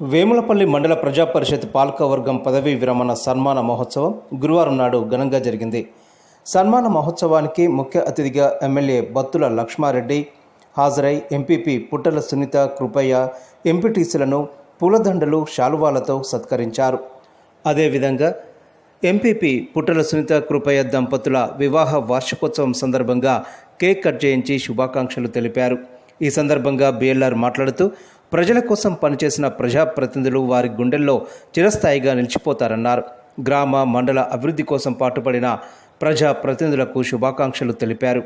వేములపల్లి మండల ప్రజా పరిషత్ పాలకవర్గం పదవీ విరమణ సన్మాన మహోత్సవం గురువారం నాడు ఘనంగా జరిగింది. సన్మాన మహోత్సవానికి ముఖ్య అతిథిగా ఎమ్మెల్యే బత్తుల లక్ష్మారెడ్డి హాజరై ఎంపీపీ పుట్టల సునీత కృపయ్య ఎంపీటీసీలను పూలదండలు శాలువాలతో సత్కరించారు. అదేవిధంగా ఎంపీపీ పుట్టల సునీత కృపయ్య దంపతుల వివాహ వార్షికోత్సవం సందర్భంగా కేక్ కట్ చేయించి శుభాకాంక్షలు తెలిపారు. ఈ సందర్భంగా బిఎల్ఆర్ మాట్లాడుతూ ప్రజల కోసం పనిచేసిన ప్రజాప్రతినిధులు వారి గుండెల్లో చిరస్థాయిగా నిలిచిపోతారన్నారు. గ్రామ మండల అభివృద్ధి కోసం పాటుపడిన ప్రజాప్రతినిధులకు శుభాకాంక్షలు తెలిపారు.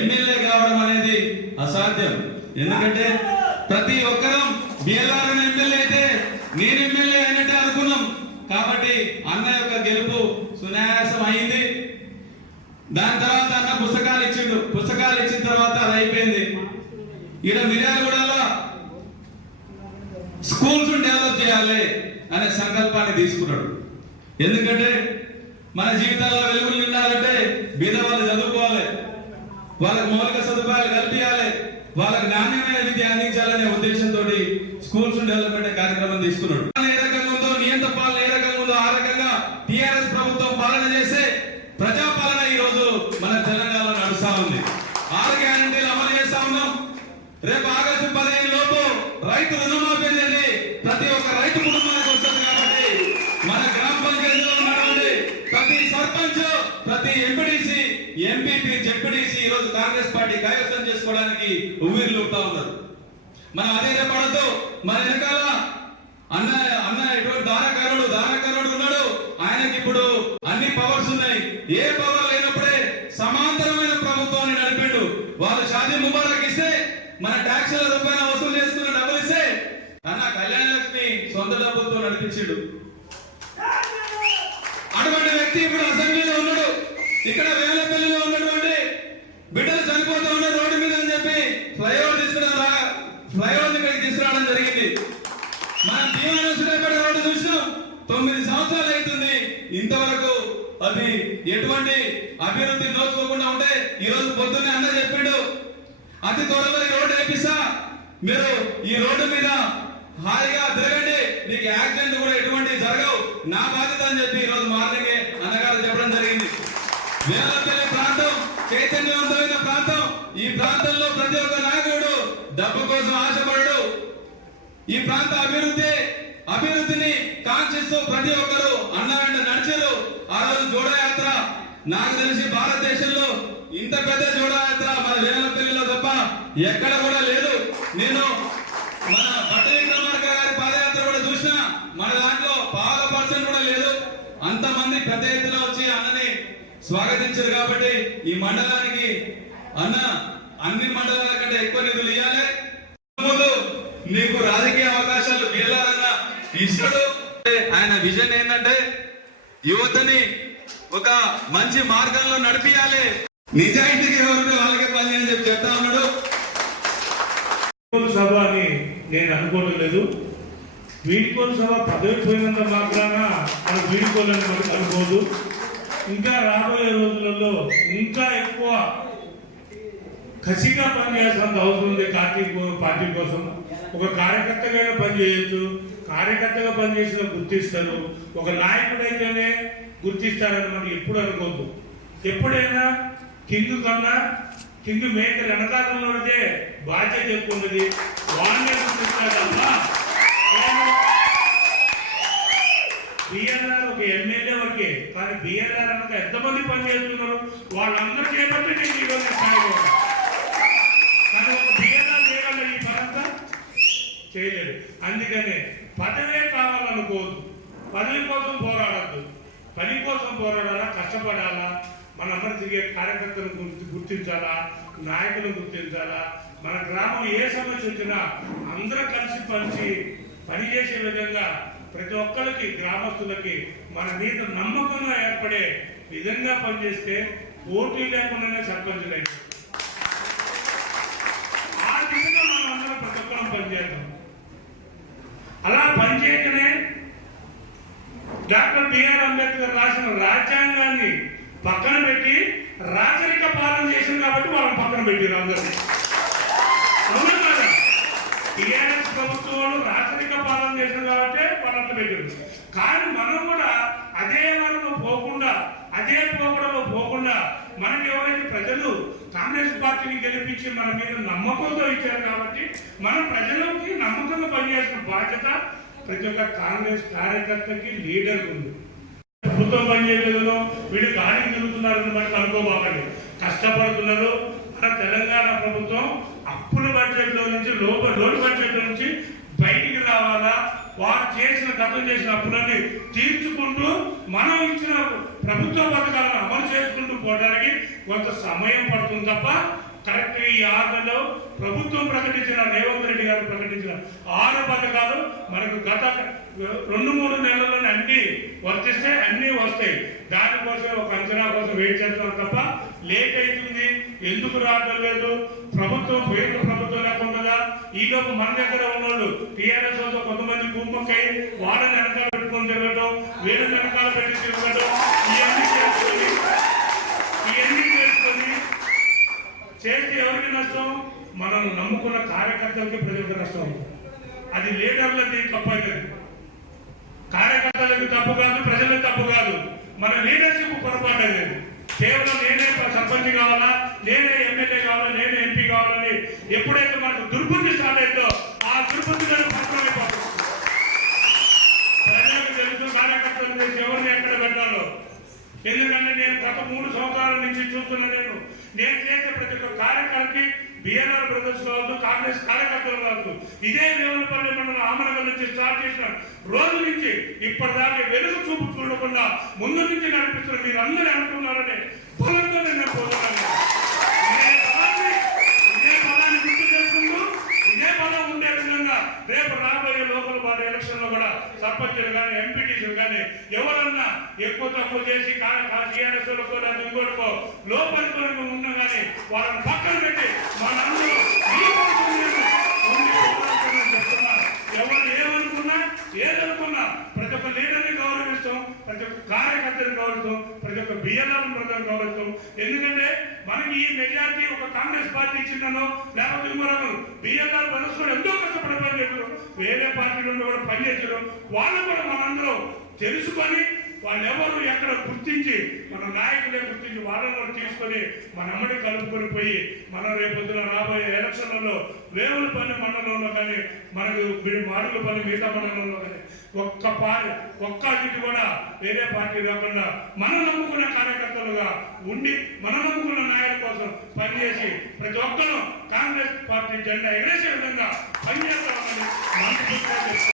ఎమ్మెల్యే కావడం అనేది అసాధ్యం. ఎందుకంటే ప్రతి ఒక్కరం బిఎల్ఆర్ ఎమ్మెల్యే అయితే నేను ఎమ్మెల్యే అయినట్టే అనుకున్నాం. కాబట్టి అన్న యొక్క గెలుపు సునాయాసం అయింది. దాని తర్వాత అన్న పుస్తకాలు ఇచ్చిండు. పుస్తకాలు ఇచ్చిన తర్వాత అది అయిపోయింది. ఈడ మిర్యాలగూడలో స్కూల్స్ డెవలప్ చేయాలి అనే సంకల్పాన్ని తీసుకున్నాడు. ఎందుకంటే మన జీవితాల్లో వెలుగులు నిండాలంటే బీదవాళ్ళు చదువుకోవాలి, వాళ్ళకి మౌలిక సదుపాయాలు కల్పించాలి, వాళ్ళకి నాణ్యమైన విద్య అందించాలనే ఉద్దేశంతో స్కూల్స్ డెవలప్మెంట్ కార్యక్రమం తీసుకున్నాడు. ఏ రకంగా ఉందో నియంత్ర పాలన ఏ రకంగా ఉందో ఆ రకంగా టిఆర్ఎస్ ప్రభుత్వం పాలన చేసే ప్రజాపాలన ఈ రోజు మన తెలంగాణలో నడుస్తా ఉంది. 6 గ్యారెంటీలు అమలు చేస్తా ఉన్నాం. రేపు ఆగస్టు 15 లోపు రైతు రుణమాఫీ అనేది ప్రతి ఒక్క రైతు కుటుంబానికి వస్తుంది. కాబట్టి మన గ్రామ పంచాయతీలో ఉన్నటువంటి ప్రతి సర్పంచ్, ప్రతి ఎంపీడీసీ, ఎంపీపీ, జెడ్పీడీసీ ఈ రోజు కాంగ్రెస్ పార్టీ కైవసం చేసుకోవడానికి ఉవ్విర్లూపుతా ఉన్నారు. మనం అదే పడద్దు. మన వెనకాల అన్న ఎటువంటి దానకరుడు ఉన్నాడు. ఆయనకి ఇప్పుడు అన్ని పవర్స్ ఉన్నాయి. ఏ పవర్ లేనప్పుడే సమాంతరమైన ప్రభుత్వాన్ని నడిపిండు. వాళ్ళు షాదీ ముబారక్ ఇస్తే మన ట్యాక్సుల రూపాయన వసూలు చేసుకున్న డబ్బులు ఇస్తే అన్న కళ్యాణ లక్ష్మి సొంత డబ్బులతో నడిపించిండు. అటువంటి వ్యక్తి ఇప్పుడు అసెంబ్లీలో ఉన్నాడు. ఇక్కడ వేలపల్లిలో ఉన్నటువంటి బిడ్డలు చనిపోతూ ఉన్నారు రోడ్డు మీద అని చెప్పి ఫ్లైఓవర్ ఇక్కడికి తీసుకురావడం జరిగింది. మనం భీమానూసిపేట రోడ్డు చూసినాం. 9 సంవత్సరాలు అవుతుంది. ఇంతవరకు అది ఎటువంటి అభివృద్ధి నోచుకోకుండా ఉంటే ఈ రోజు పొద్దున్నే అన్న చెప్పిండు, అతి త్వరలో ఈ రోడ్డు వేపిస్తా, మీరు ఈ రోడ్డు మీద హాయిగా తిరగండి, నీకు యాక్సిడెంట్ కూడా ఎటువంటి జరగవు, నా బాధ్యత అని చెప్పి ఈ రోజు మార్నింగే అన్నగారు చెప్పడం జరిగింది. వేలపల్లి ప్రాంతం చైతన్యవంతమైన ప్రాంతం. ఈ ప్రాంతంలో ప్రతి ఒక్క నాయకుడు డబ్బు కోసం ఆశపడడు. ఈ ప్రాంత అభివృద్ధిని కాంక్షిస్తూ ప్రతి ఒక్కరు అన్న వెంట నడిచారు. ఆ రోజు జోడయాత్ర నాకు తెలిసి భారతదేశంలో ఇంత పెద్ద జోడయాత్ర మన వేలపల్లిలో తప్ప ఎక్కడ కూడా లేదు. నేను మన బట్టి విక్రమార్క గారి పాదయాత్ర కూడా చూసినా మన దాంట్లో 5% కూడా లేదు. అంతమంది పెద్ద ఎత్తున వచ్చి అన్నని స్వాగతించారు. కాబట్టి ఈ మండలానికి అన్న అన్ని మండలాల కంటే ఎక్కువ నిధులు ఇవ్వాలి. ముందు నీకు రాజకీయ అవకాశాలు వీళ్ళారన్న ఇస్తాడు. ఆయన విజన్ ఏంటంటే యువతని ఒక మంచి మార్గంలో నడిపియాలి. నిజాయితీగా ఎవరుంటే వాళ్ళకే పని అని చెప్పి చెప్తా ఉన్నాడు. సభ అని నేను అనుకోవడం లేదు. వీడ్కోలు సభ పదవి పోయినంత మాత్రాన మన వీడ్కోలని మనకు అనుకోదు. ఇంకా రాబోయే రోజులలో ఇంకా ఎక్కువ కసిగా పనిచేయాల్సినంత అవసరం ఉంది. పార్టీ కోసం ఒక కార్యకర్తగా పనిచేయచ్చు. కార్యకర్తగా పనిచేసిన గుర్తిస్తారు. ఒక నాయకుడైతేనే గుర్తిస్తారని మనం ఎప్పుడు అనుకోద్దు. ఎప్పుడైనా కింగ్ కన్నా కింగ్ మేకర్ వెనకాలంలోనే బాధ్యత ఎక్కువ ఉన్నది. వాడినే గుర్తిస్తాడమ్మా. బిఎల్ఆర్ ఒక ఎమ్మెల్యే వరకే, కానీ బిఎల్ఆర్ అంతా ఎంతమంది పనిచేస్తున్నారు వాళ్ళందరూ చేపట్టి నేను ఈరోజు స్థాయిలో. కానీ ఒక బిఎల్ఆర్ చేయగల ఈ పరంగా చేయలేదు. అందుకనే పదవే కావాలనుకోవద్దు. పదవి కోసం పోరాడద్దు. పని కోసం పోరాడాలా, కష్టపడాలా. మనందరూ తిరిగే కార్యకర్తలను గుర్తించాలా, నాయకులను గుర్తించాలా. మన గ్రామం ఏ సమస్య వచ్చినా అందరూ కలిసి పనిచేసే విధంగా ప్రతి ఒక్కరికి గ్రామస్తులకి మన మీద నమ్మకంగా ఏర్పడే విధంగా పనిచేస్తే పోటీ లేకుండానే సర్పంచులు అయితే ఆ విధంగా మనం అందరం ప్రతి ఒక్కరం పనిచేద్దాం. అలా పనిచేయకనే డాక్టర్ బిఆర్ అంబేద్కర్ రాసిన రాజ్యాంగాన్ని పక్కన పెట్టి రాజరిక పాలన చేసింది కాబట్టి వాళ్ళని పక్కన పెట్టారు అందరినీ. అవునా కదా? టిఆర్ఎస్ ప్రభుత్వం రాజరిక పాలన చేసింది కాబట్టి వాళ్ళంతా పెట్టారు. కానీ మనం కూడా అదే వరలో పోకుండా, అదే పోకడలో పోకుండా మనకి ఎవరైతే ప్రజలు కాంగ్రెస్ పార్టీని గెలిపించి మన మీద నమ్మకంతో ఇచ్చారు కాబట్టి మనం ప్రజలకి నమ్మకంగా పనిచేసిన బాధ్యత ప్రతి ఒక్క కాంగ్రెస్ కార్యకర్తకి లీడర్ ఉంది. ప్రభుత్వం పనిచేయలేదో వీళ్ళు గాలికి తిరుగుతున్నారని మనకు అనుకోబాకండి. కష్టపడుతున్నారు. మన తెలంగాణ ప్రభుత్వం అప్పుల బడ్జెట్లో నుంచి లోటు బడ్జెట్లో నుంచి బయటికి రావాలా. వారు గతం చేసిన అప్పులన్నీ తీర్చుకుంటూ మనం ఇచ్చిన ప్రభుత్వ పథకాలను అమలు చేసుకుంటూ పోవడానికి కొంత సమయం పడుతుంది తప్ప కరెక్ట్ ఈ 6 నెలలు ప్రభుత్వం ప్రకటించిన రేవంత్ రెడ్డి గారు ప్రకటించిన 6 పథకాలు మనకు గత 2-3 నెలల్లోనే అన్ని వర్తిస్తే అన్ని వస్తాయి. దానికోసం ఒక అంచనా కోసం వెయిట్ చేస్తున్నాం తప్ప లేట్ అవుతుంది, ఎందుకు రావడం లేదు, ప్రభుత్వం పేరు ప్రభుత్వం లేకుండా ఈలోపు మన దగ్గర ఉన్నోళ్ళు టీఆర్ఎస్ తో కొంతమంది గుమ్మకై వాళ్ళని వెనకాల పెట్టుకొని తిరగడం, వీళ్ళని వెనకాల పెట్టి తిరగడం, ఇవన్నీ చేసుకొని చేసి ఎవరికి నష్టం? మనం నమ్ముకున్న కార్యకర్తలకి ప్రజలకు నష్టం. అది లీడర్లది తప్పదు, కార్యకర్తలకు తప్పు కాదు, ప్రజలకు తప్పు కాదు, మన లీడర్షిప్ పొరపాటు లేదు. కేవలం నేనే సర్పంచ్ కావాలా, నేనే ఎమ్మెల్యే కావాలా, నేనే ఎంపీ కావాలని ఎప్పుడైతే మనకు దుర్బుద్ధి స్టార్ట్ అయిందో ఆ దుర్బుద్ధి పత్రమైపోతుంది. ప్రజలకు తెలుసు కార్యకర్తలు తెలుసు ఎవరిని ఎక్కడ పెట్టాలో. ఎందుకంటే నేను గత 3 సంవత్సరాల నుంచి చూస్తున్నా. నేను చేసే ప్రతి ఒక్క కార్యకర్తకి బిఎల్ఆర్ బ్రదర్స్ కావచ్చు, కాంగ్రెస్ కార్యకర్తలు కావచ్చు, ఇదే దేవులపల్లి మండలం ఆమనగల్ నుంచి స్టార్ట్ చేసిన రోజు నుంచి ఇప్పటిదాకా వెలుగు చూపు చూడకుండా ముందు నుంచి నడిపిస్తున్న మీరు అందరూ అనుకున్నారనే బలంతో నేను పోతున్నాను. ఇదే బలాన్ని గుర్తు చేసుకుంటూ ఇదే బలం ఉండే విధంగా రేపు రాబోయే లోకల్ బాడీ ఎలక్షన్ లో కూడా సర్పంచులు కానీ ఎంపీటీసీలు కానీ ఎవరన్నా ఎక్కువ తక్కువ చేసి టీఆర్ఎస్ ఇంకోటికో లోపలితో ఉన్నా కానీ వాళ్ళని పక్కన పెట్టి మనందరూ ఎవరు ఏమనుకున్నా ఏదనుకున్నా ప్రతి ఒక్క లీడర్ని గౌరవిస్తాం, ప్రతి ఒక్క కార్యకర్తని గౌరవిస్తాం, ప్రతి ఒక్క బిఎల్ఆర్ బ్రదర్ని గౌరవిస్తాం. ఎందుకంటే మనకి ఈ మెజార్టీ ఒక కాంగ్రెస్ పార్టీ ఇచ్చిందనో లేకపోతే మరొక బిఎల్ఆర్ బ్రదర్స్ కూడా ఎంతో కష్టపడి పనిచేసారు, వేరే పార్టీ నుండి కూడా పనిచేసారు. వాళ్ళు కూడా మనందరూ తెలుసుకొని వాళ్ళు ఎవరు ఎక్కడ గుర్తించి మన నాయకులే గుర్తించి వాళ్ళని కూడా తీసుకొని మన అమ్మడి కలుపుకొని పోయి మనం రేపొద్దున రాబోయే ఎలక్షన్లలో వేవులపల్లి మండలంలో కానీ మనకు మాడుగులపల్లి మిగతా మండలంలో కానీ ఒక్క అతిథి కూడా వేరే పార్టీ లేకుండా మనం నమ్ముకున్న కార్యకర్తలుగా ఉండి మనం నమ్ముకున్న నాయకుల కోసం పనిచేసి ప్రతి ఒక్కరూ కాంగ్రెస్ పార్టీ జెండా ఎగరేసే విధంగా పనిచేస్తామని మనసు